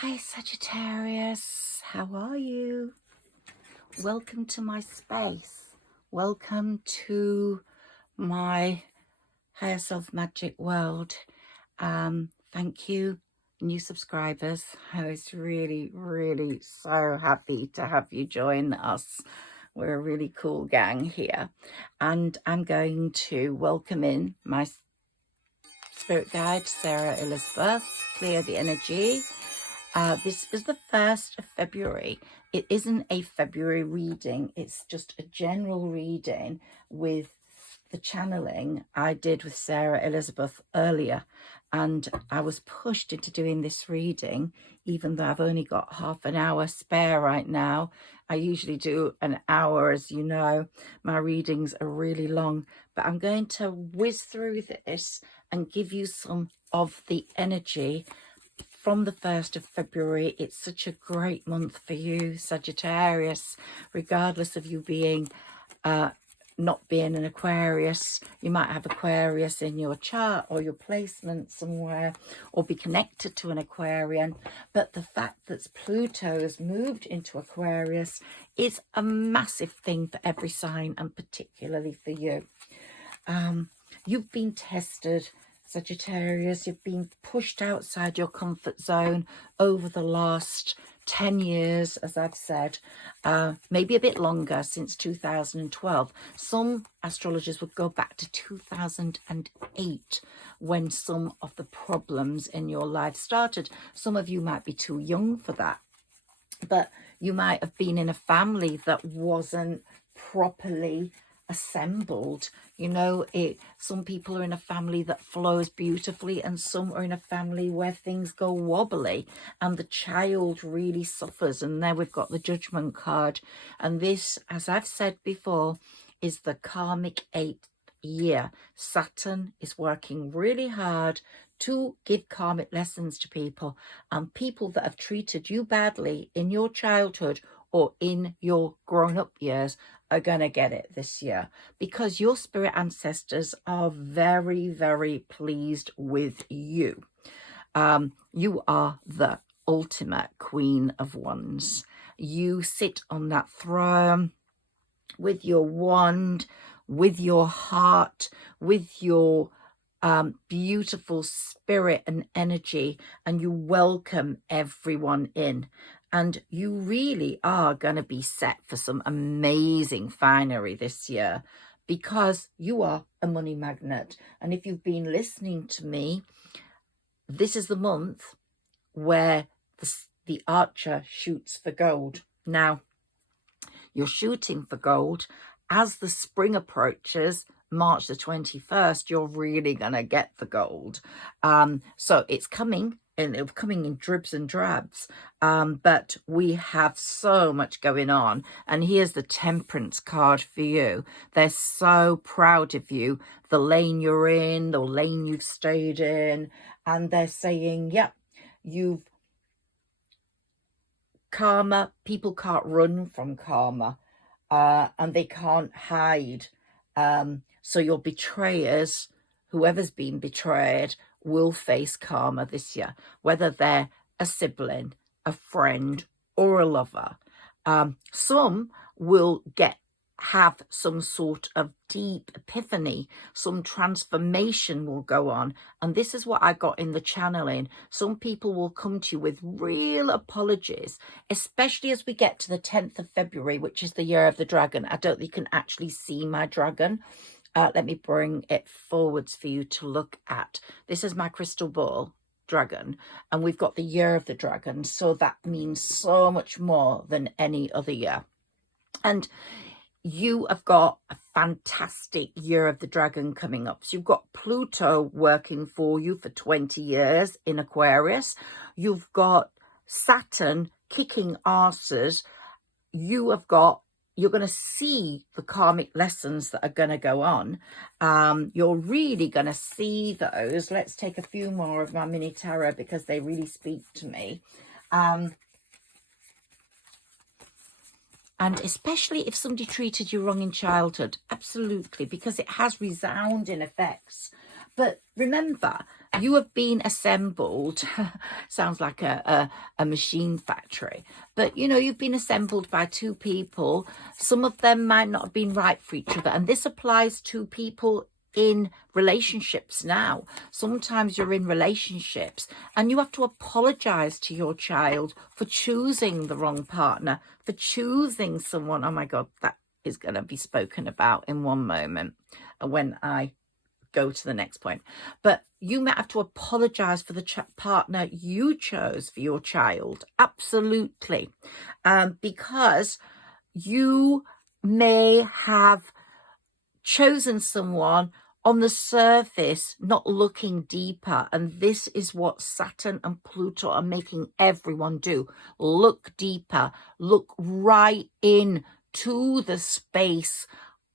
Hi Sagittarius, how are you? Welcome to my space. Welcome to my higher self magic world. Thank you, new subscribers. I was really so happy to have you join us. We're a really cool gang here, and I'm going to welcome in my spirit guide, Sarah Elizabeth. Clear the energy. This is the 1st of February. It isn't a February reading. It's just a general reading with the channeling I did with Sarah Elizabeth earlier. And I was pushed into doing this reading, even though I've only got half an hour spare right now. I usually do an hour, as you know. My readings are really long, but I'm going to whiz through this and give you some of the energy from the 1st of February. It's such a great month for you, Sagittarius, regardless of you being not being an Aquarius. You might have Aquarius in your chart or your placement somewhere, or be connected to an Aquarian. But the fact that Pluto has moved into Aquarius is a massive thing for every sign, and particularly for you. You've been tested, Sagittarius. You've been pushed outside your comfort zone over the last 10 years, as I've said, maybe a bit longer, since 2012. Some astrologers would go back to 2008 when some of the problems in your life started. Some of you might be too young for that, but you might have been in a family that wasn't properly assembled. You know, some people are in a family that flows beautifully, and some are in a family where things go wobbly and the child really suffers. And there we've got the Judgment card, and this, as I've said before, is the karmic 8th year. Saturn is working really hard to give karmic lessons to people, and people that have treated you badly in your childhood or in your grown-up years are going to get it this year, because your spirit ancestors are very pleased with you. You are the ultimate Queen of Wands. You sit on that throne with your wand, with your heart, with your beautiful spirit and energy, and you welcome everyone in. And you really are going to be set for some amazing finery this year, because you are a money magnet. And if you've been listening to me, this is the month where the archer shoots for gold. Now, you're shooting for gold. As the spring approaches, March the 21st, you're really going to get the gold. So it's coming, and it's coming in dribs and drabs. But we have so much going on. And here's the Temperance card for you. They're so proud of you, the lane you're in, the lane you've stayed in. And they're saying, yep, you've karma. People can't run from karma, and they can't hide. So your betrayers, whoever's been betrayed, will face karma this year, whether they're a sibling, a friend, or a lover. Some will have some sort of deep epiphany, some transformation will go on. And this is what I got in the channeling. Some people will come to you with real apologies, especially as we get to the 10th of February, which is the year of the dragon. I don't think you can actually see my dragon. Let me bring it forwards for you to look at. This is my crystal ball dragon, and we've got the year of the dragon. So that means so much more than any other year. And you have got a fantastic year of the dragon coming up. So you've got Pluto working for you for 20 years in Aquarius. You've got Saturn kicking asses. You're going to see the karmic lessons that are going to go on. You're really going to see those. Let's take a few more of my mini tarot, because they really speak to me. And especially if somebody treated you wrong in childhood, absolutely, because it has resounding effects. But remember, you have been assembled. Sounds like a machine factory, but you know, you've been assembled by two people. Some of them might not have been right for each other, and this applies to people in relationships now. Sometimes you're in relationships and you have to apologize to your child for choosing the wrong partner, for choosing someone. Oh my God, that is going to be spoken about in one moment when I go to the next point. But you might have to apologize for the partner you chose for your child. Absolutely. Because you may have chosen someone on the surface, not looking deeper. And this is what Saturn and Pluto are making everyone do. Look deeper, look right in to the space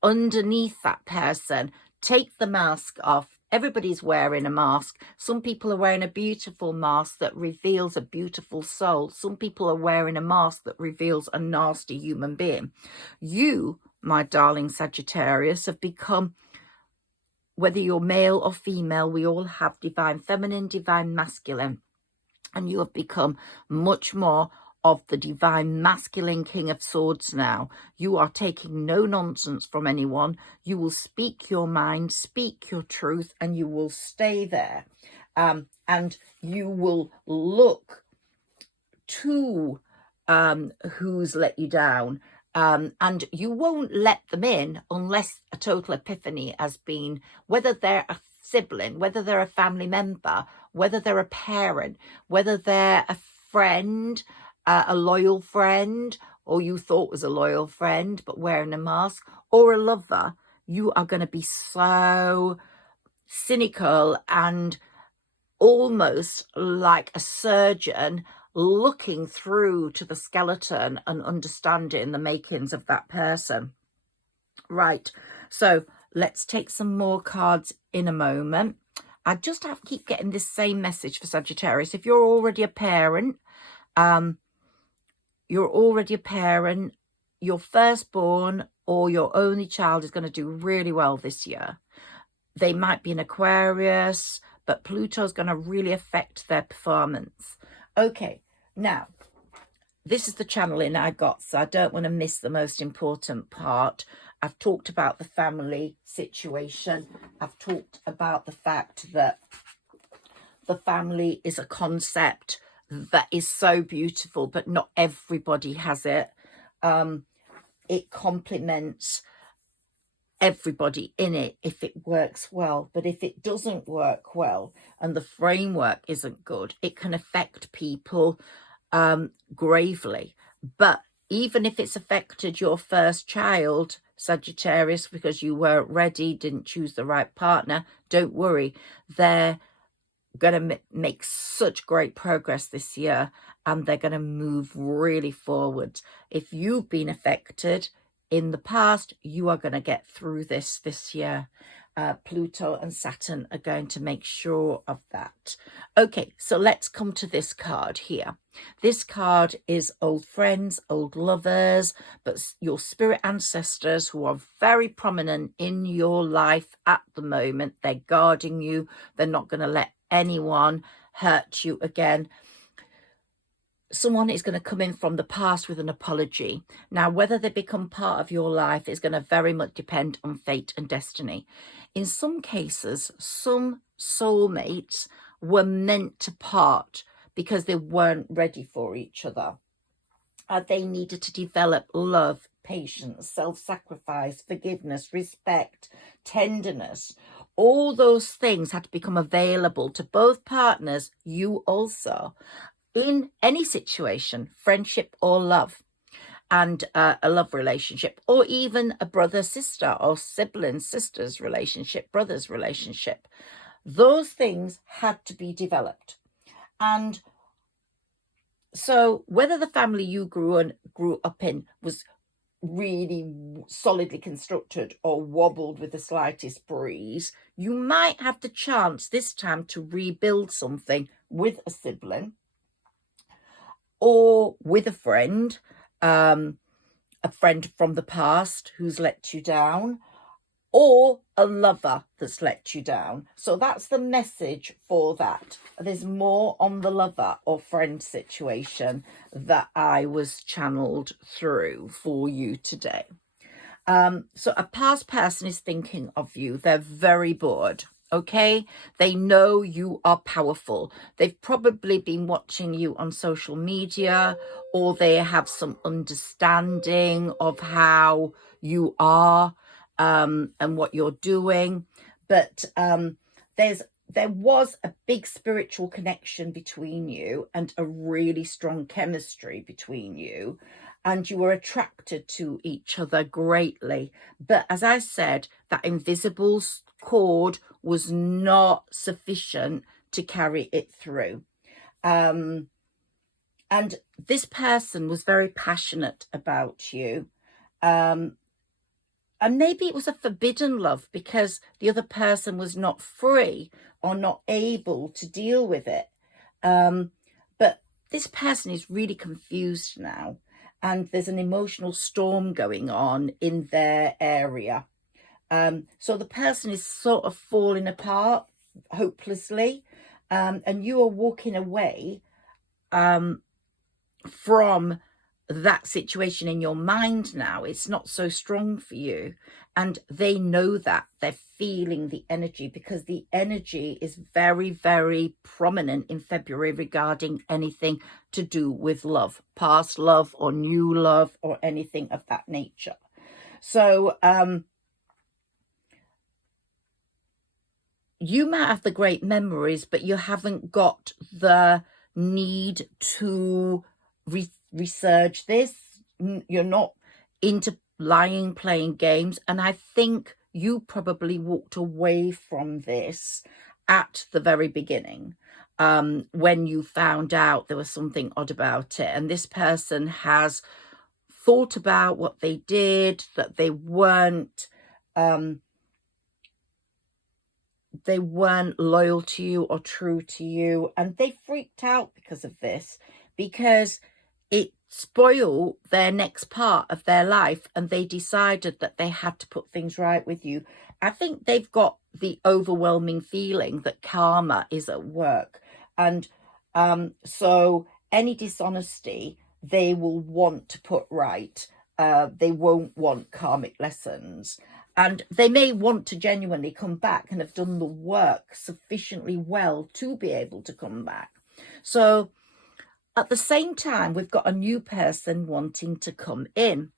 underneath that person. Take the mask off. Everybody's wearing a mask. Some people are wearing a beautiful mask that reveals a beautiful soul. Some people are wearing a mask that reveals a nasty human being. You, my darling Sagittarius, have become, whether you're male or female, we all have divine feminine, divine masculine. And you have become much more of the divine masculine King of Swords now. You are taking no nonsense from anyone. You will speak your mind, speak your truth, and you will stay there. And you will look to who's let you down. And you won't let them in unless a total epiphany has been, whether they're a sibling, whether they're a family member, whether they're a parent, whether they're a friend, a loyal friend, or you thought was a loyal friend but wearing a mask, or a lover. You are going to be so cynical and almost like a surgeon looking through to the skeleton and understanding the makings of that person. Right, so let's take some more cards in a moment. I just have to keep getting this same message for Sagittarius. If you're already a parent, your firstborn or your only child is going to do really well this year. They might be an Aquarius, but Pluto's going to really affect their performance. Okay, now, this is the channeling I got, so I don't want to miss the most important part. I've talked about the family situation. I've talked about the fact that the family is a concept that is so beautiful, but not everybody has it. It complements everybody in it if it works well, but if it doesn't work well and the framework isn't good, it can affect people gravely. But even if it's affected your first child, Sagittarius, because you weren't ready, didn't choose the right partner, don't worry. They're going to make such great progress this year, and they're going to move really forward. If you've been affected in the past, you are going to get through this year. Pluto and Saturn are going to make sure of that. Okay, so let's come to this card here. This card is old friends, old lovers, but your spirit ancestors who are very prominent in your life at the moment. They're guarding you. They're not going to let anyone hurt you again. Someone is going to come in from the past with an apology. Now, whether they become part of your life is going to very much depend on fate and destiny. In some cases, some soulmates were meant to part because they weren't ready for each other. They needed to develop love, patience, self-sacrifice, forgiveness, respect, tenderness. All those things had to become available to both partners, you also, in any situation, friendship or love, and a love relationship, or even a brother-sister or sibling-sisters relationship, brothers relationship. Those things had to be developed. And so whether the family you grew up in was really solidly constructed or wobbled with the slightest breeze, you might have the chance this time to rebuild something with a sibling or with a friend from the past who's let you down, or a lover that's let you down. So that's the message for that. There's more on the lover or friend situation that I was channeled through for you today. So a past person is thinking of you. They're very bored. Okay, they know you are powerful. They've probably been watching you on social media, or they have some understanding of how you are and what you're doing. But there was a big spiritual connection between you and a really strong chemistry between you, and you were attracted to each other greatly. But as I said, that invisible cord was not sufficient to carry it through. And this person was very passionate about you. And maybe it was a forbidden love because the other person was not free or not able to deal with it. But this person is really confused now, and there's an emotional storm going on in their area. So the person is sort of falling apart hopelessly, and you are walking away from that situation in your mind now. It's not so strong for you, and they know that. They're feeling the energy, because the energy is very, very prominent in February regarding anything to do with love, past love or new love or anything of that nature. So you might have the great memories, but you haven't got the need to research this. You're not into lying, playing games. And I think you probably walked away from this at the very beginning, when you found out there was something odd about it. And this person has thought about what they did, that they weren't loyal to you or true to you, and they freaked out because of this, because it spoiled their next part of their life, and they decided that they had to put things right with you. I think they've got the overwhelming feeling that karma is at work, and so any dishonesty they will want to put right. They won't want karmic lessons. And they may want to genuinely come back and have done the work sufficiently well to be able to come back. So at the same time, we've got a new person wanting to come in,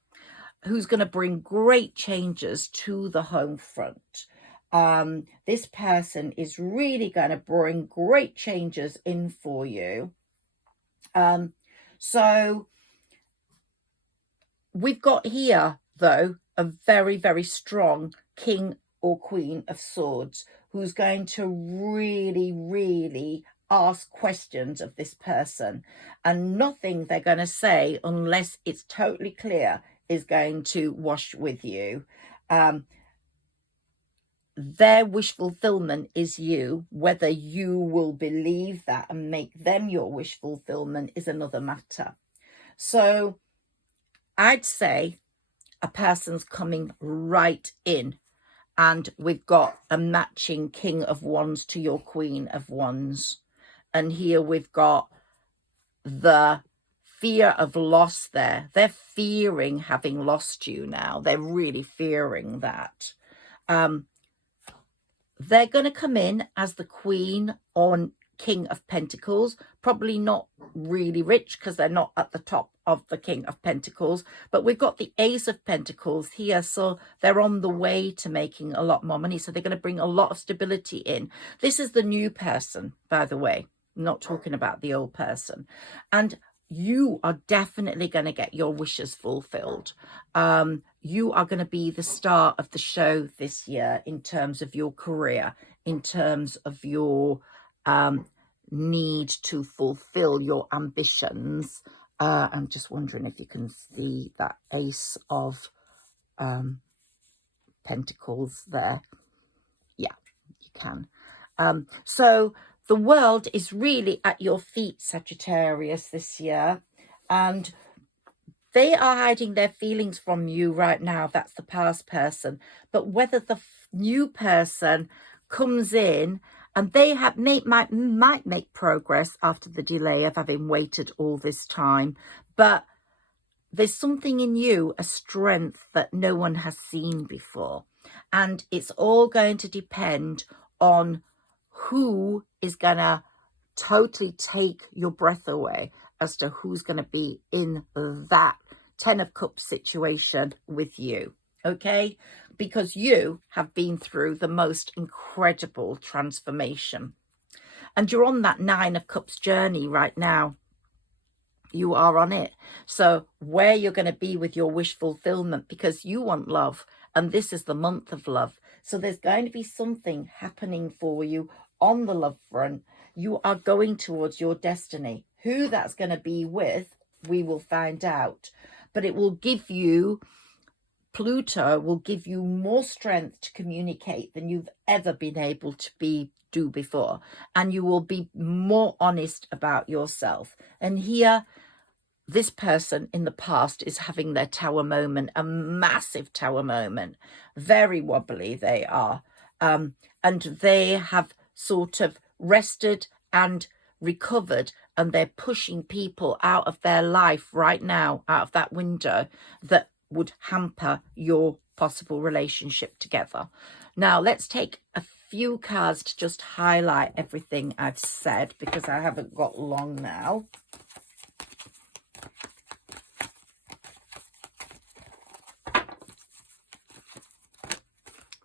who's going to bring great changes to the home front. This person is really going to bring great changes in for you. So we've got here, though, a very, very strong king or queen of swords, who's going to really, really ask questions of this person, and nothing they're going to say, unless it's totally clear, is going to wash with you. Their wish fulfillment is you. Whether you will believe that and make them your wish fulfillment is another matter. So I'd say a person's coming right in, and we've got a matching King of Wands to your Queen of Wands. And here we've got the fear of loss there. They're fearing having lost you now. They're really fearing that. They're going to come in as the Queen or King of Pentacles, probably not really rich because they're not at the top of the King of Pentacles, but we've got the Ace of Pentacles here, so they're on the way to making a lot more money, so they're going to bring a lot of stability in. This is the new person, by the way. I'm not talking about the old person. And you are definitely going to get your wishes fulfilled. You are going to be the star of the show this year in terms of your career, in terms of your need to fulfill your ambitions. I'm just wondering if you can see that Ace of Pentacles there. Yeah, you can. So the world is really at your feet, Sagittarius, this year. And They are hiding their feelings from you right now. That's the past person. But whether the new person comes in and they might make progress after the delay of having waited all this time, but there's something in you, a strength that no one has seen before. And it's all going to depend on who is going to totally take your breath away as to who's going to be in that 10 of Cups situation with you. Okay? Because you have been through the most incredible transformation. And you're on that 9 of Cups journey right now. You are on it. So where you're going to be with your wish fulfillment, because you want love, and this is the month of love. So there's going to be something happening for you on the love front. You are going towards your destiny. Who that's going to be with, we will find out. But it will give you, Pluto will give you more strength to communicate than you've ever been able to do before. And you will be more honest about yourself. And here, this person in the past is having their tower moment, a massive tower moment. Very wobbly they are. And they have sort of rested and recovered, and they're pushing people out of their life right now, out of that window that would hamper your possible relationship together. Now, let's take a few cards to just highlight everything I've said, because I haven't got long now.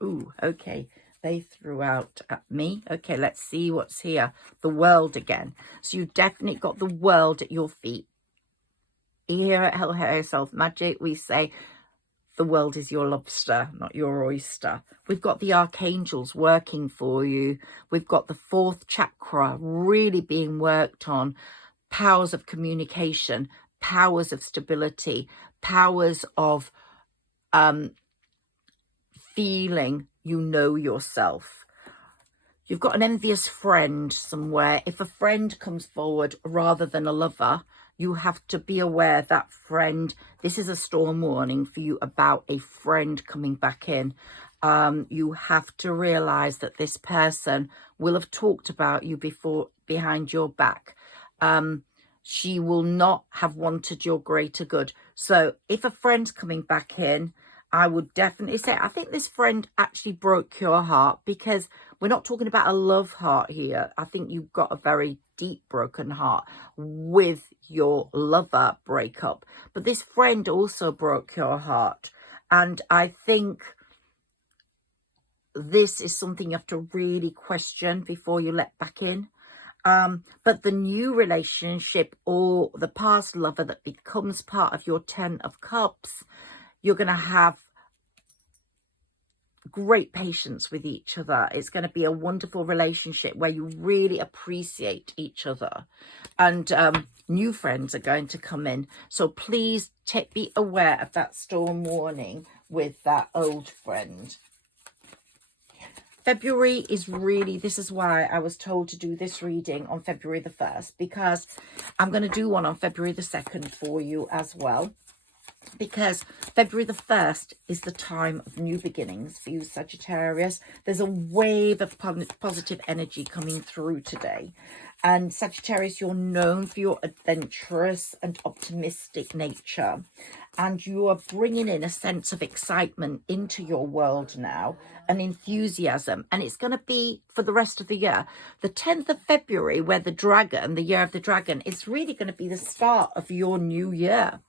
Ooh, okay. They threw out at me. Okay, let's see what's here. The world again. So you've definitely got the world at your feet. Here at Higherself Magic, we say the world is your lobster, not your oyster. We've got the archangels working for you. We've got the 4th chakra really being worked on. Powers of communication, powers of stability, powers of feeling you know yourself. You've got an envious friend somewhere. If a friend comes forward rather than a lover, you have to be aware that friend, this is a storm warning for you about a friend coming back in. You have to realize that this person will have talked about you before behind your back. She will not have wanted your greater good. So if a friend's coming back in, I would definitely say, I think this friend actually broke your heart, because we're not talking about a love heart here. I think you've got a very deep broken heart with your lover breakup. But this friend also broke your heart. And I think this is something you have to really question before you let back in. But the new relationship or the past lover that becomes part of your 10 of Cups, you're going to have great patience with each other. It's going to be a wonderful relationship where you really appreciate each other. And new friends are going to come in. So please be aware of that storm warning with that old friend. February is really, this is why I was told to do this reading on February the 1st, because I'm going to do one on February the 2nd for you as well. Because February the 1st is the time of new beginnings for you, Sagittarius. There's a wave of positive energy coming through today. And Sagittarius, you're known for your adventurous and optimistic nature. And you are bringing in a sense of excitement into your world now, an enthusiasm. And it's going to be for the rest of the year. The 10th of February, where the dragon, the year of the dragon, it's really going to be the start of your new year.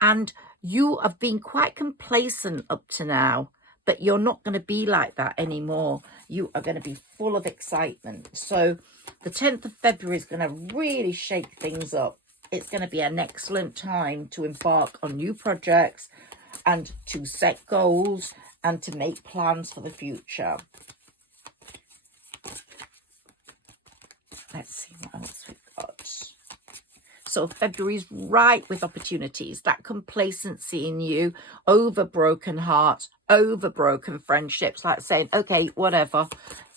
And you have been quite complacent up to now, but you're not going to be like that anymore. You are going to be full of excitement. So the 10th of February is going to really shake things up. It's going to be an excellent time to embark on new projects and to set goals and to make plans for the future. Let's see what else we've got. So February's right with opportunities, that complacency in you, over broken hearts, over broken friendships, like saying, okay, whatever,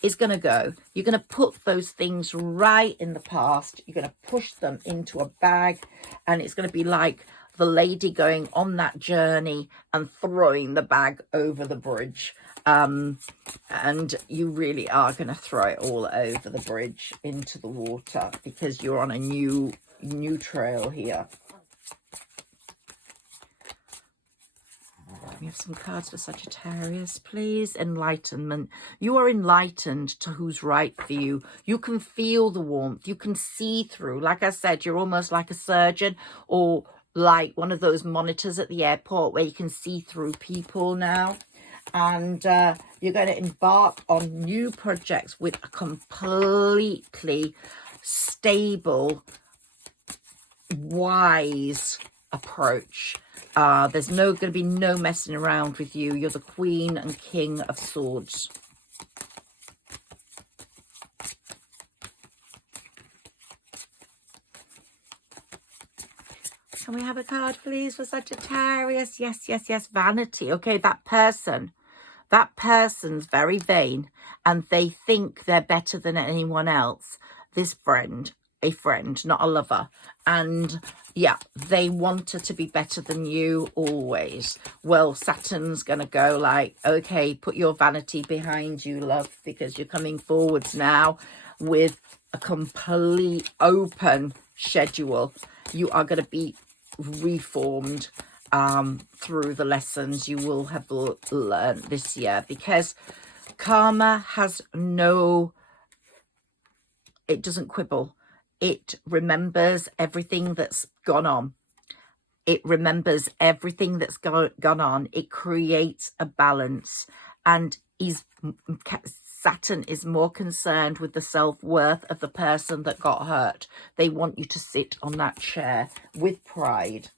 is going to go. You're going to put those things right in the past. You're going to push them into a bag, and it's going to be like the lady going on that journey and throwing the bag over the bridge. And you really are going to throw it all over the bridge into the water, because you're on a new trail here. We have some cards for Sagittarius, please. Enlightenment. You are enlightened to who's right for you. You can feel the warmth. You can see through. Like I said, you're almost like a surgeon, or like one of those monitors at the airport where you can see through people now. And you're going to embark on new projects with a completely stable, wise approach. There's going to be no messing around with you. You're the Queen and King of Swords. Can we have a card, please, for Sagittarius? Yes, yes, yes. Vanity. Okay, that person's very vain, and they think they're better than anyone else. This friend, a friend, not a lover. And yeah, they want her to be better than you always. Well, Saturn's going to go like, okay, put your vanity behind you, love, because you're coming forwards now with a complete open schedule. You are going to be reformed through the lessons you will have learned this year, because karma has it doesn't quibble. It remembers everything that's gone on. It remembers everything that's gone on. It creates a balance, and Saturn is more concerned with the self-worth of the person that got hurt. They want you to sit on that chair with pride.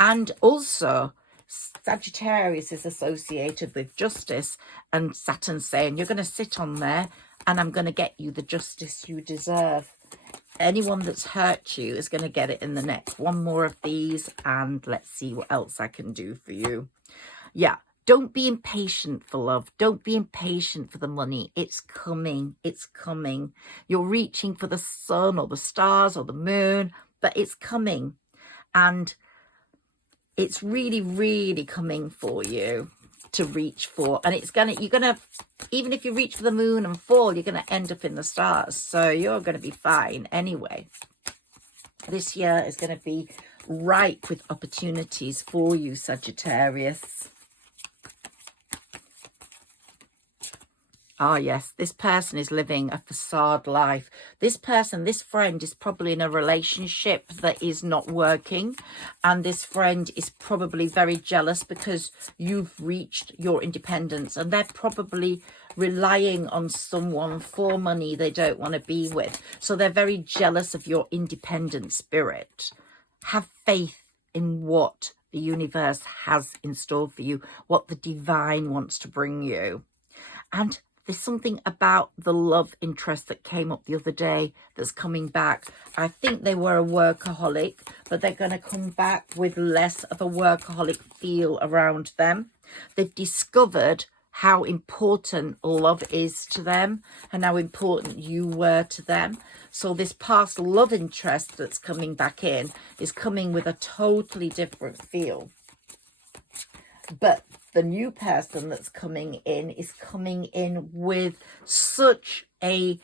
And also, Sagittarius is associated with justice, and Saturn saying, you're going to sit on there and I'm going to get you the justice you deserve. Anyone that's hurt you is going to get it in the neck. One more of these, and let's see what else I can do for you. Yeah, don't be impatient for love. Don't be impatient for the money. It's coming. It's coming. You're reaching for the sun or the stars or the moon, but it's coming. And it's really, really coming for you to reach for. And you're gonna, even if you reach for the moon and fall, you're gonna end up in the stars. So you're gonna be fine anyway. This year is gonna be ripe with opportunities for you, Sagittarius. Ah, yes, this person is living a facade life. This person, this friend is probably in a relationship that is not working. And this friend is probably very jealous because you've reached your independence. And they're probably relying on someone for money they don't want to be with. So they're very jealous of your independent spirit. Have faith in what the universe has in store for you, what the divine wants to bring you. And there's something about the love interest that came up the other day that's coming back. I think they were a workaholic, but they're going to come back with less of a workaholic feel around them. They've discovered how important love is to them and how important you were to them. So this past love interest that's coming back in is coming with a totally different feel. But the new person that's coming in is coming in with such an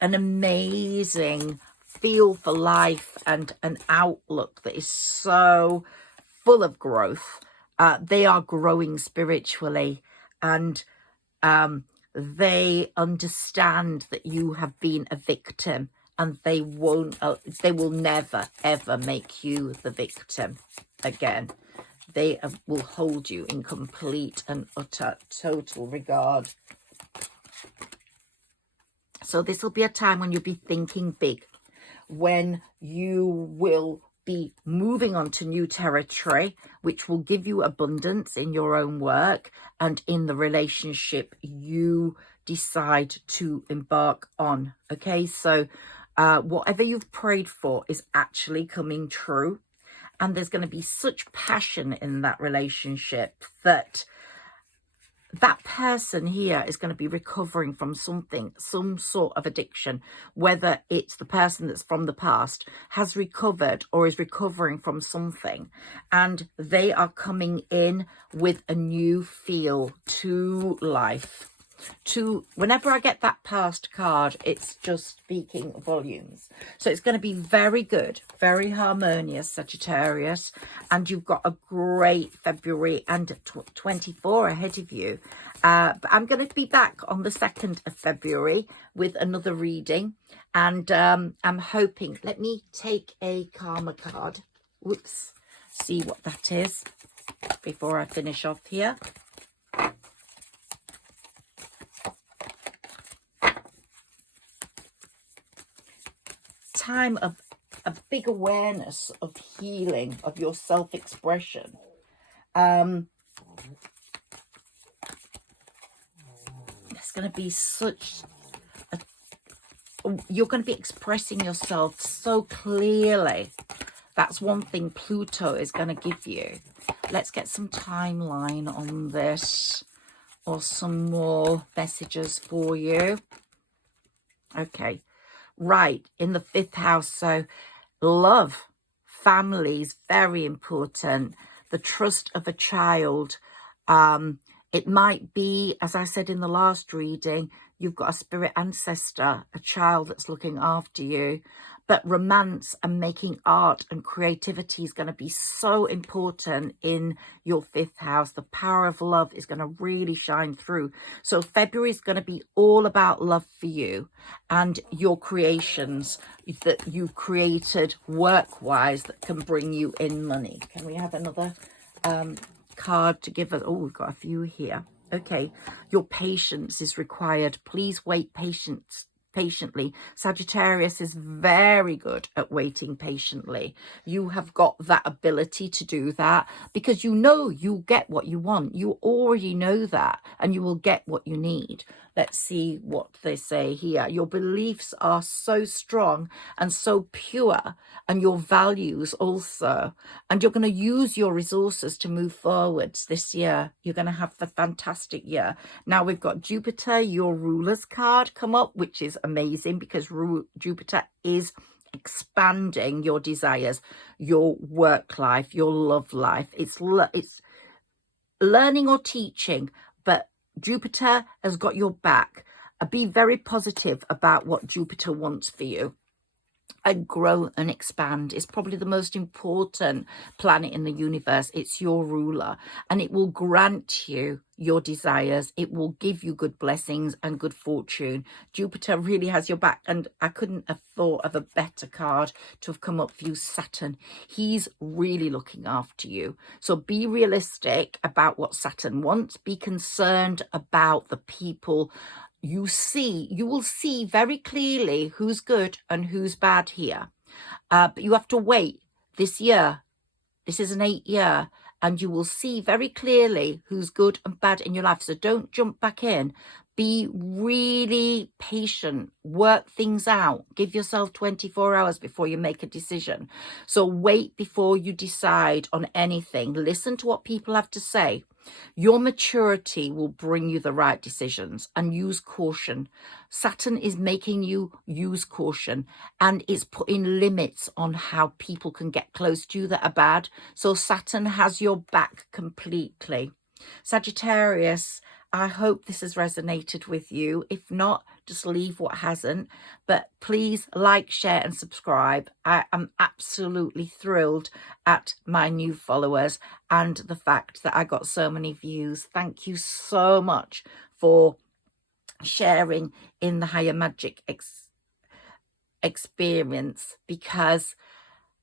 amazing feel for life and an outlook that is so full of growth. They are growing spiritually, and they understand that you have been a victim, and they will never ever make you the victim again. They will hold you in complete and utter total regard. So this will be a time when you'll be thinking big, when you will be moving on to new territory, which will give you abundance in your own work and in the relationship you decide to embark on. Okay, so whatever you've prayed for is actually coming true. And there's going to be such passion in that relationship that that person here is going to be recovering from something, some sort of addiction, whether it's the person that's from the past has recovered or is recovering from something, and they are coming in with a new feel to life. Whenever I get that past card, it's just speaking volumes. So it's going to be very good, very harmonious, Sagittarius, and you've got a great February and 24 ahead of you. But I'm going to be back on the 2nd of February with another reading, and I'm hoping, let me take a karma card. Whoops, see what that is before I finish off here. Time of a big awareness of healing, of your self-expression. There's going to be you're going to be expressing yourself so clearly. That's one thing Pluto is going to give you. Let's get some timeline on this, or some more messages for you. Okay. Right, in the 5th house, so love, family is very important. The trust of a child. It might be, as I said in the last reading, you've got a spirit ancestor, a child that's looking after you. But romance and making art and creativity is going to be so important in your 5th house. The power of love is going to really shine through. So February is going to be all about love for you and your creations that you've created work-wise that can bring you in money. Can we have another card to give us? Oh, we've got a few here. Okay, your patience is required. Please wait patiently. Sagittarius is very good at waiting patiently. You have got that ability to do that because you know you'll get what you want. You already know that, and you will get what you need. Let's see what they say here. Your beliefs are so strong and so pure, and your values also. And you're going to use your resources to move forwards this year. You're going to have a fantastic year. Now we've got Jupiter, your ruler's card, come up, which is amazing because Jupiter is expanding your desires, your work life, your love life. It's learning or teaching, but Jupiter has got your back. Be very positive about what Jupiter wants for you. And grow and expand. It's probably the most important planet in the universe. It's your ruler, and it will grant you your desires. It will give you good blessings and good fortune. Jupiter really has your back, and I couldn't have thought of a better card to have come up for you, Saturn. He's really looking after you. So be realistic about what Saturn wants. Be concerned about the people you will see very clearly who's good and who's bad here. But you have to wait this year. This is an 8th year, and you will see very clearly who's good and bad in your life. So don't jump back in. Be really patient. Work things out. Give yourself 24 hours before you make a decision. So wait before you decide on anything. Listen to what people have to say. Your maturity will bring you the right decisions, and use caution. Saturn is making you use caution, and it's putting limits on how people can get close to you that are bad. So Saturn has your back completely. Sagittarius, I hope this has resonated with you. If not, just leave what hasn't. But please like, share and subscribe. I am absolutely thrilled at my new followers and the fact that I got so many views. Thank you so much for sharing in the Higher Magic experience, because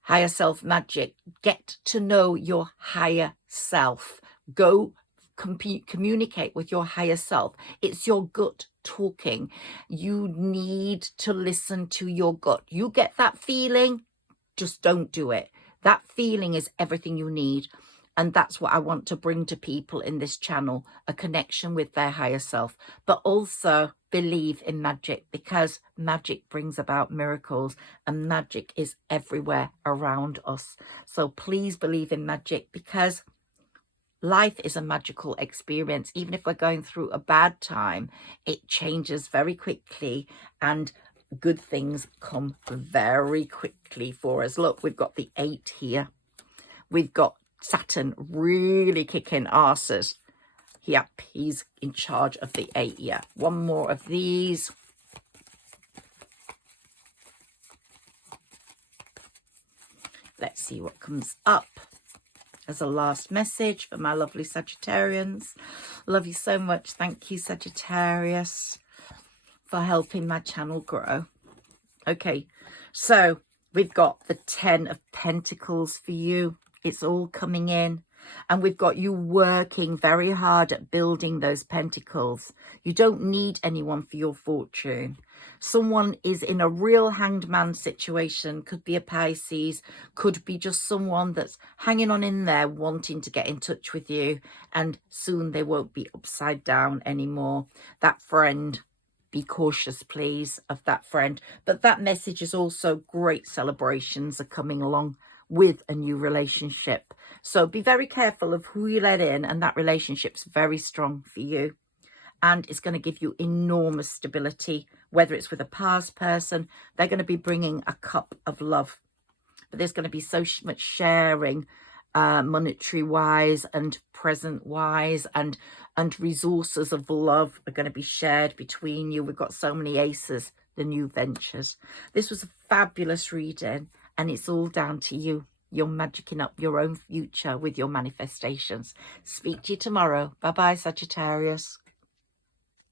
Higher Self Magic, get to know your higher self. Go communicate with your higher self. It's your gut talking. You need to listen to your gut. You get that feeling, just don't do it. That feeling is everything you need. And that's what I want to bring to people in this channel, a connection with their higher self, but also believe in magic, because magic brings about miracles, and magic is everywhere around us. So please believe in magic, because life is a magical experience. Even if we're going through a bad time, it changes very quickly and good things come very quickly for us. Look, we've got the 8 here. We've got Saturn really kicking arses. Yep, he's in charge of the 8 here. One more of these. Let's see what comes up as a last message for my lovely Sagittarians. Love you so much. Thank you, Sagittarius, for helping my channel grow. Okay, so we've got the 10 of Pentacles for you. It's all coming in. And we've got you working very hard at building those pentacles. You don't need anyone for your fortune. Someone is in a real hanged man situation. Could be a Pisces. Could be just someone that's hanging on in there wanting to get in touch with you. And soon they won't be upside down anymore. That friend, be cautious, please, of that friend. But that message is also great celebrations are coming along with a new relationship. So be very careful of who you let in, and that relationship's very strong for you. And it's going to give you enormous stability, whether it's with a past person. They're going to be bringing a cup of love. But there's going to be so much sharing, monetary wise and present wise, and resources of love are going to be shared between you. We've got so many aces, the new ventures. This was a fabulous reading, and it's all down to you. You're magicking up your own future with your manifestations. Speak to you tomorrow. Bye-bye, Sagittarius.